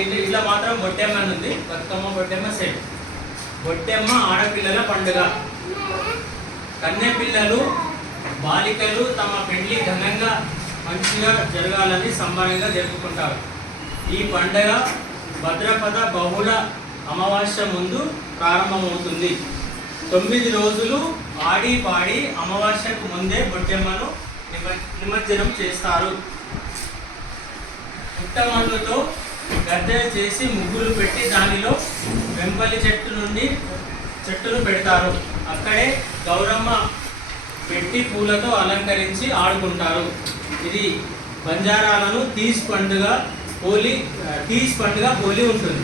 ఇట్లా మాత్రం బొట్టెమ్మ అని ఉంది. బతుకమ్మ బొట్టెమ్మ సేమ్. బొట్టెమ్మ ఆడపిల్లల పండుగ. కన్య పిల్లలు బాలికలు తమ పెళ్లి ఘనంగా మంచిగా జరగాలని సంబరంగా జరుపుకుంటారు. ఈ పండుగ భద్రపద బహుళ అమావాస్య ముందు ప్రారంభమవుతుంది. 9 రోజులు ఆడి పాడి అమావాస్యకు ముందే బొట్టెమ్మను నిమజ్జనం చేస్తారు. పుట్టమన్నుతో గద్దె చేసి ముగ్గులు పెట్టి దానిలో వెంపలి చెట్టును పెడతారు. అక్కడే గౌరమ్మ పెట్టి పూలతో అలంకరించి ఆడుకుంటారు. ఇది బంజారాలను తీజ్ పండుగ హోలీ ఉంటుంది.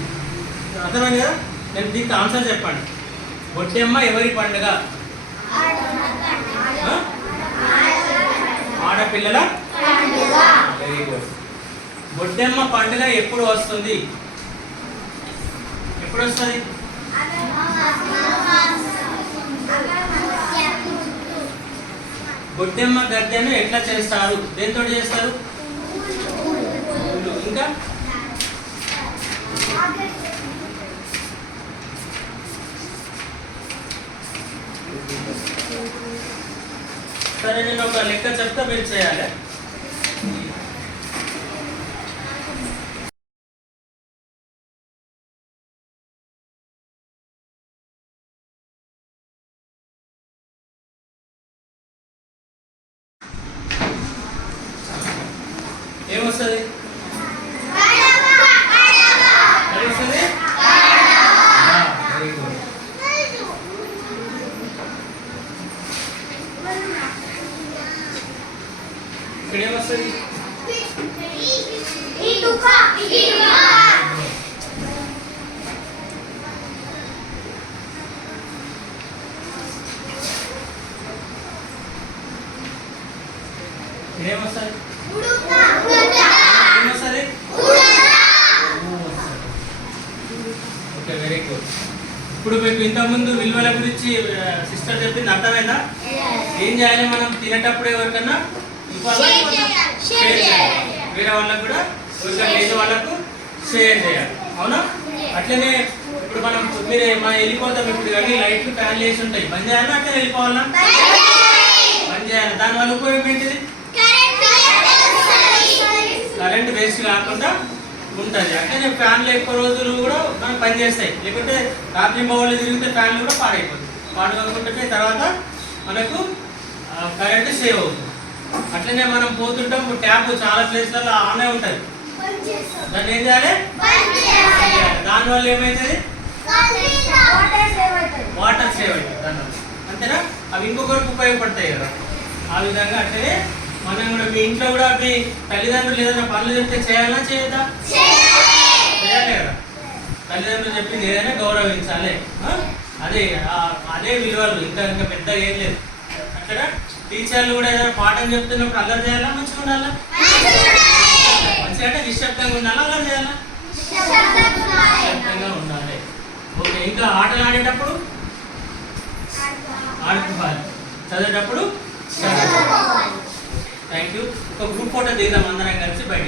అర్థమైంది కదా? నేను దీనికి ఆన్సర్ చెప్పండి. బొట్టెమ్మ ఎవరి పండుగ? ఆడపిల్లల. Very good. బొట్టెమ్మ పండుగ ఎప్పుడు వస్తుంది? ఎప్పుడు వస్తుంది? బొట్టెమ్మ గద్దెను ఎట్లా చేస్తారు? దేంతో చేస్తారు? ఇంకా సరే, నేను ఒక లెక్క చెప్తా, మీరు చేయాలి. ఏమొస్తుంది? ఏమొస్తుంది? Very good. ఇక్కడ ఏమొస్తుంది? ఏమొస్తుంది? Okay, very good. ఇప్పుడు మీకు ఇంతకుముందు విలువల గురించి సిస్టర్ చెప్పింది అర్థమైందా? ఏం చేయాలి మనం తినేటప్పుడు? ఎవరికన్నా షేర్ చేయాలి. వేరే వాళ్ళకు కూడా, ఎవరికైనా లేని వాళ్ళకు షేర్ చేయాలి. అవునా? అట్లనే ఇప్పుడు మనం వెళ్ళిపోతాం. ఇప్పుడు కానీ లైట్లు ఫ్యాన్లు వేసి ఉంటాయి. బంద్ చేయాలా? అట్లా వెళ్ళిపోవాలా? బంద్ చేయాలి. దానివల్ల ఉపయోగం ఏంటిది? కరెంట్ వేస్ట్ కాకుండా ఉంటుంది. అంటే ఫ్యాన్లు ఎక్కువ రోజులు కూడా మనకు పనిచేస్తాయి. లేకుంటే రాత్రి మొబైల్ తిరిగితే ఫ్యాన్లు కూడా పాడైపోతుంది. పాడుకుంటే తర్వాత మనకు కరెంట్ సేవ్ అవుతుంది. అట్లనే మనం పోతుంటాం, ట్యాప్ చాలా ప్లేస్లలో ఆనే ఉంటుంది. దాన్ని ఏం చేయాలి? దానివల్ల ఏమవుతుంది? వాటర్ సేవ్ అవుతుంది దానివల్ల. అంతేనా? అవి ఇంకొకరికి ఉపయోగపడతాయి కదా. ఆ విధంగా అట్లనే మనం కూడా మీ ఇంట్లో కూడా మీ తల్లిదండ్రులు ఏదైనా పనులు చెప్తే చేయాలా చేయదా? చేయాలి కదా. తల్లిదండ్రులు చెప్పింది ఏదైనా గౌరవించాలి. అదే విలువలు. ఇంకా పెద్దగా ఏం లేదు. అక్కడ టీచర్లు కూడా ఏదైనా పాఠం చెప్తున్నప్పుడు అల్లరి చేయాలా? మంచిగా ఉండాలా? మంచిగా అంటే నిశ్శబ్దంగా ఉండాలా? అల్లరి చేయాలా? నిశ్శబ్దంగా ఉండాలి. ఓకే. ఇంకా ఆటలు ఆడేటప్పుడు ఆడుకోవాలి, చదివేటప్పుడు. Thank you. ఒక గ్రూప్ ఫోటో దిగుదాం అందరం కలిసి బయట.